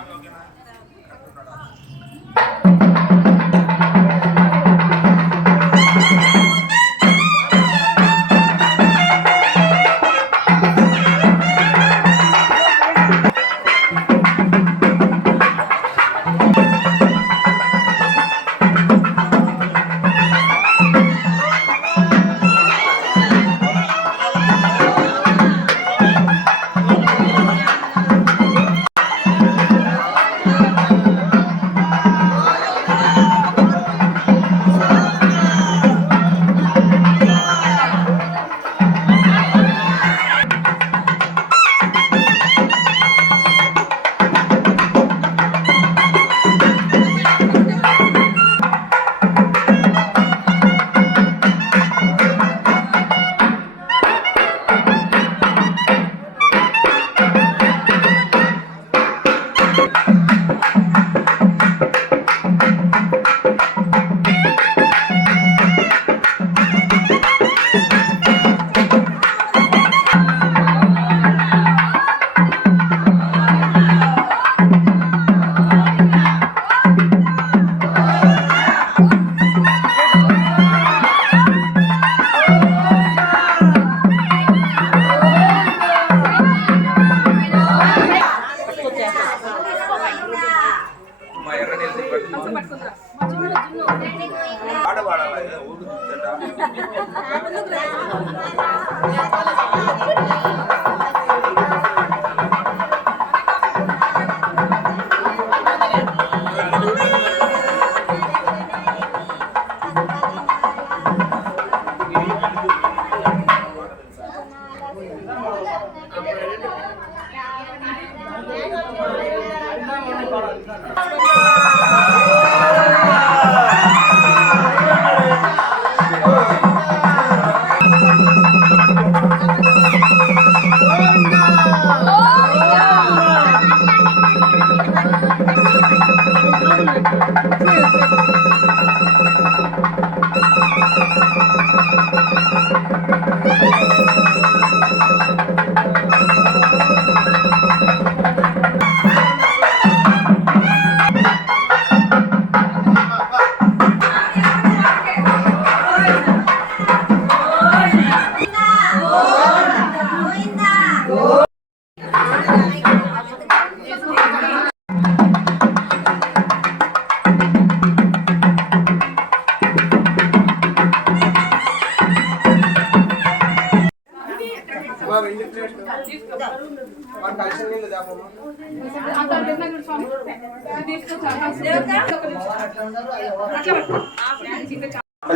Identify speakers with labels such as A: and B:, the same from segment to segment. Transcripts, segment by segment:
A: మా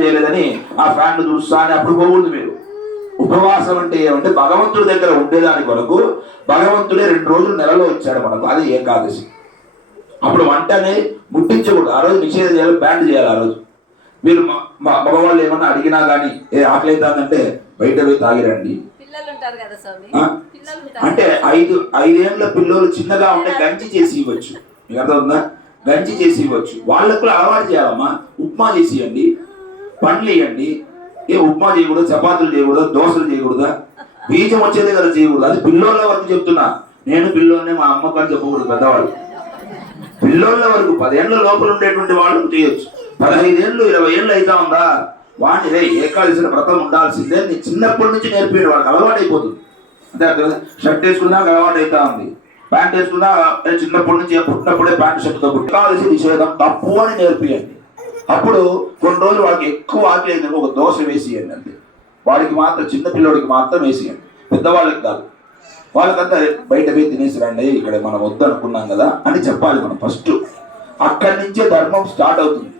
B: చేయలేదని ఆ ఫ్యాన్ చూస్తా అని అప్పుడు పోకూడదు మీరు. ఉపవాసం అంటే ఏమంటే భగవంతుడి దగ్గర ఉండేదాని కొరకు భగవంతుడే రెండు రోజులు నెలలో ఇచ్చాడు మనకు. అది ఏకాదశి. అప్పుడు వంటనే ముట్టించకూడదు. ఆ రోజు నిషేధం చేయాలి బ్యాన్ చేయాలి ఆ రోజు. మీరు మ- మగవాళ్ళు ఏమన్నా అడిగినా కానీ ఏ ఆకలి అవుతుందంటే బయట పోయి తాగిరండి. అంటే ఐదు ఐదేళ్ళ పిల్లలు చిన్నగా ఉంటే గంజి చేసి ఇవ్వచ్చు. మీకు అర్థమవుతుందా? గంజి చేసి ఇవ్వచ్చు. వాళ్ళకు కూడా అలవాటు చేయాలమ్మా. ఉప్మా చేసి ఇవ్వండి. పండ్లు ఇవ్వండి ఏ ఉప్మా చేయకూడదు చపాతీలు చేయకూడదు దోశలు చేయకూడదా? బీజం వచ్చేదే కదా చేయకూడదు. అది పిల్లోళ్ళ వరకు చెప్తున్నా. నేను పిల్లోనే మా అమ్మ కానీ చెప్పకూడదు పెద్దవాళ్ళు. పిల్లోళ్ళ వరకు పదేళ్ళ లోపల ఉండేటువంటి వాళ్ళు చేయొచ్చు. పదహైదేళ్ళు ఇరవై ఏళ్ళు అయితే ఉందా? వాడిని ఏకాదశి వ్రతం ఉండాల్సిందే నేను చిన్నప్పటి నుంచి నేర్పిండు వాడికి అలవాటు అయిపోతుంది అంతే షర్ట్ వేసుకున్నా అలవాటు అవుతా ఉంది. ప్యాంట్ వేసుకున్నా చిన్నప్పటి నుంచి పుట్టినప్పుడే ప్యాంట్ షర్ట్తో పుట్టి ఏకాదశి నిషేధం తప్పు అని నేర్పియండి. అప్పుడు కొన్ని రోజులు వాడికి ఎక్కువ ఆకలి అయింది ఒక దోశ వేసియండి అంతే. వాడికి మాత్రం చిన్న పిల్లోడికి మాత్రం వేసియండి. పెద్దవాళ్ళకి కాదు. వాళ్ళకంతా బయట పోయి తినేసి రండి ఇక్కడ మనం వద్దు అనుకున్నాం కదా అని చెప్పాలి మనం ఫస్ట్. అక్కడి నుంచే ధర్మం స్టార్ట్ అవుతుంది.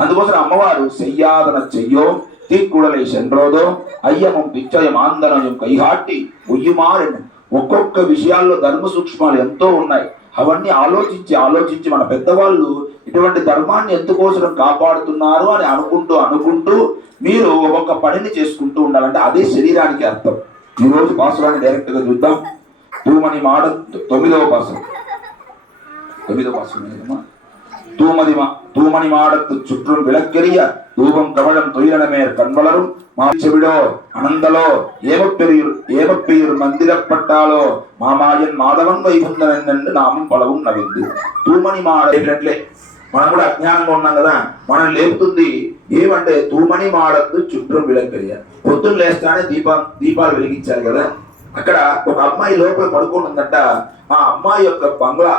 B: అందుకోసం అమ్మవారు చెయ్యాదన చెయ్యో తీక్కుడలై సెండ్రోదో అయ్యమం పిచ్చయం ఆందనయం కైహాట్టి ఉయ్యుమారెను. ఒక్కొక్క విషయాల్లో ధర్మ సూక్ష్మాలు ఎంతో ఉన్నాయి. అవన్నీ ఆలోచించి ఆలోచించి మన పెద్దవాళ్ళు ఇటువంటి ధర్మాన్ని ఎందుకోసం కాపాడుతున్నారు అని అనుకుంటూ అనుకుంటూ మీరు ఒక్కొక్క పనిని చేసుకుంటూ ఉండాలంటే అదే శరీరానికి అర్థం. ఈరోజు రోజు పాసురాన్ని డైరెక్ట్గా చూద్దాం. తూమని మాట తొమ్మిదవ పాసం తొమ్మిదవ పాసం தூமதி மா- தூமணி மாடத்து சுற்றும் விளக்கெரிய தூபம் கமலம் துயிலனமேர் கண்வளரும் மாச்செவிடோ அனந்தலோ ஏமப்பெரியூர் ஏமப்பெரியூர் மந்திரப்பட்டாலோ మామాయన్ మాధవన్ వైకుంఠన్ என்று నామం పలవం నవ్వింది తూమని మాడేటట్లే మనం కూడా అజ్ఞానంగా ఉన్నాం కదా మనం లేపుతుంది ఏమంటే తూమని మాడద్దు చుట్టూ విలక్కలియ పొద్దున్న లేస్తానే దీపం దీపాలు వెలిగించాలి కదా అక్కడ ఒక అమ్మాయి లోపల పడుకొని ఉందంట ఆ అమ్మాయి యొక్క బంగ్లా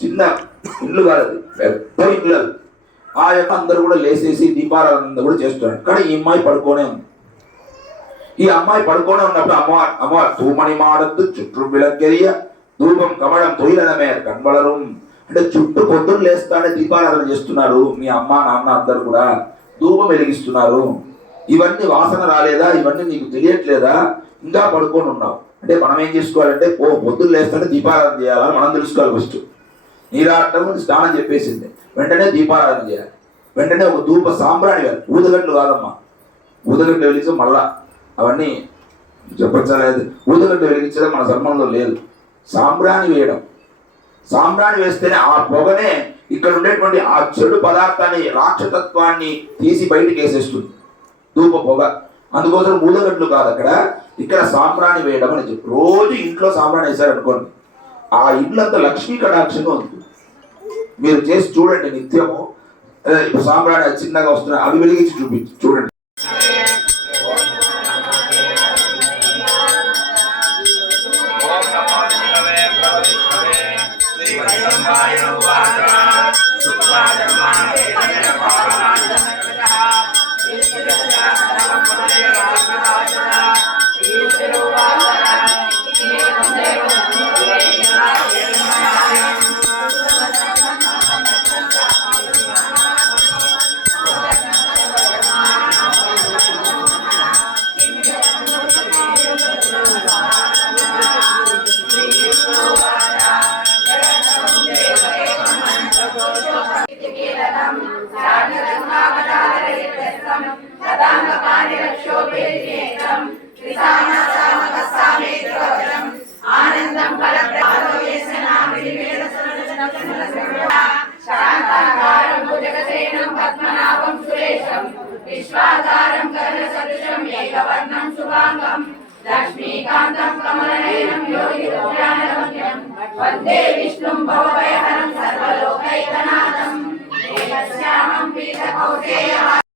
B: చిన్న ఇల్లు వాళ్ళది పెద్ద ఇల్లు ఆ యొక్క అందరూ కూడా లేసేసి దీపారాధన కూడా చేస్తున్నారు. కానీ ఈ అమ్మాయి పడుకోనే ఉంది. ఈ అమ్మాయి పడుకోనే ఉన్నప్పుడు అమ్మ అమ్మ తూమణి మాడద్దు చుట్టూ విలక్కెరియ ధూపం కమడం తొయిలనమే కన్వలరం. అంటే చుట్టూ పొద్దున్న లేస్తానే దీపారాధన చేస్తున్నారు మీ అమ్మ నాన్న అందరు కూడా. ధూపం వెలిగిస్తున్నారు. ఇవన్నీ వాసన రాలేదా? ఇవన్నీ నీకు తెలియట్లేదా? ఇంకా పడుకొని ఉన్నావు. అంటే మనం ఏం చేసుకోవాలంటే ఓ పొద్దున్న లేస్తానే దీపారాధన చేయాలని మనం తెలుసుకోవాలి ఫస్ట్ నీరాటం స్నానం చెప్పేసింది. వెంటనే దీపారాధన చేయాలి. వెంటనే ఒక ధూప సాంబ్రాణి వేయాలి ఊదగడ్లు కాదమ్మా. ఊదగడ్డ వెలిగించి మళ్ళా అవన్నీ చెప్పలేదు ఊదగడ్డ వెలిగించడం మన ధర్మంలో లేదు. సాంబ్రాణి వేయడం. సాంబ్రాణి వేస్తేనే ఆ పొగనే ఇక్కడ ఉండేటువంటి ఆ చెడు పదార్థాన్ని రాక్షతత్వాన్ని తీసి బయటికి వేసేస్తుంది. ధూప పొగ. అందుకోసం ఊదగడ్లు కాదు అక్కడ. ఇక్కడ సాంబ్రాణి వేయడం అని చెప్పి. రోజు ఇంట్లో సాంబ్రాణి వేశారనుకోండి. ఆ ఇల్లంతా లక్ష్మీ కటాక్షంగా ఉంది. మీరు చేసి చూడండి నిత్యము. సాంబ్రాణి చిన్నగా వస్తున్నాయి అవి వెలిగించి చూపించి చూడండి.
C: శాంతాకారం భుజగసేనం పద్మనాభం సురేశం. విశ్వాకారం కర్ణసదృశం ఏకవర్ణం శుభాంగం. లక్ష్మీకాంతం కమలనయనం యోగి జ్ఞానగమ్యం వందే విష్ణుం భవభయహరం సర్వలోకైకనాథం. ఏకశ్యామం పీతకౌశేయమాశామి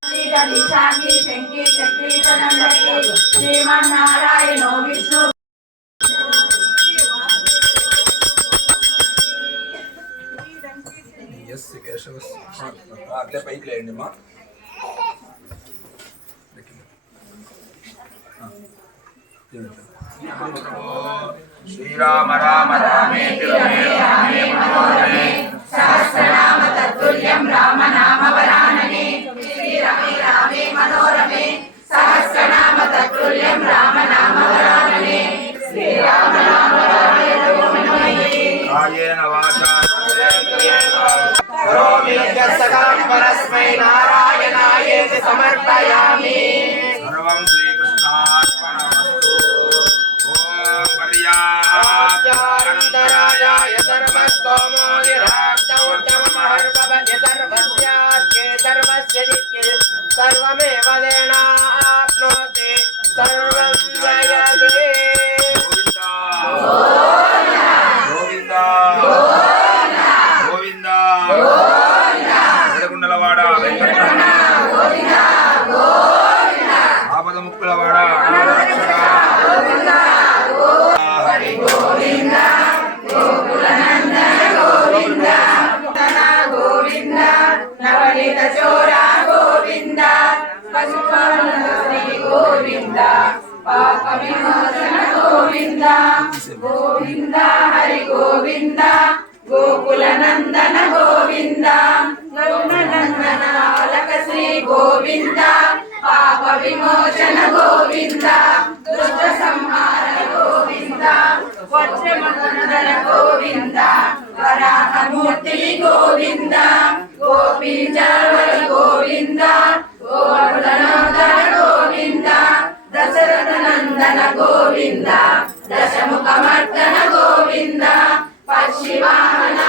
A: పైకి లేండి మా శ్రీరామ రామ రామే రమే రామే మనోరమే
C: సహస్రనామ తత్తుల్యం రామ నామ వరాననే శ్రీరామే రామే మనోరమే సహస్రనామ తత్తుల్యం రామ నామ వరాననే
D: సమర్పయామి.
A: గోవింద
C: పాప విమోచన గోవింద దుష్ట సంహార గోవింద వజ్రమందన గోవింద వరాహమూర్తి గోవింద గోపీ గోపీచరవర గోవింద గోవర్ధనోదర గోవింద దశరథ నందన గోవింద దశముఖమర్దన గోవింద పశ్చివాహన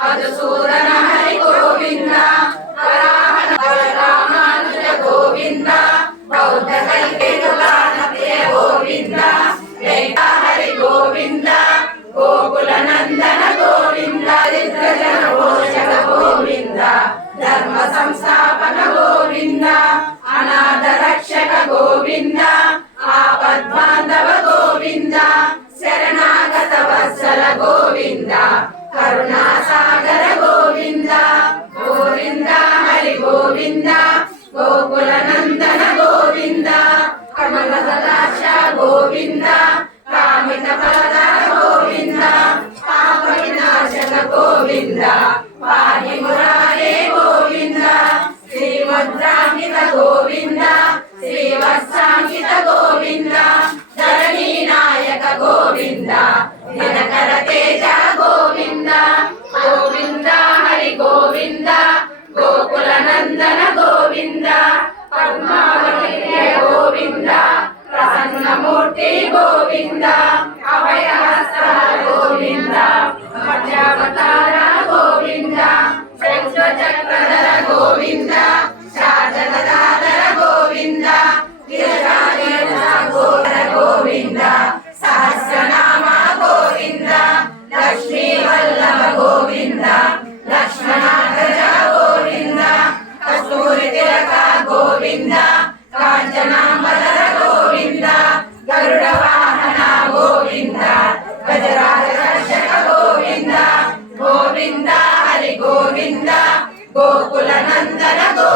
C: మధుసూదన హరి గోవింద in God. గోవింద గోకుల నందన గోవింద పద్మావతి గోవింద ప్రసన్నమూర్తి గోవింద అభయహస్త గోవింద మధ్యావతార గోవింద చక్రధర గోవింద. గోవింద గోకుల నందన గో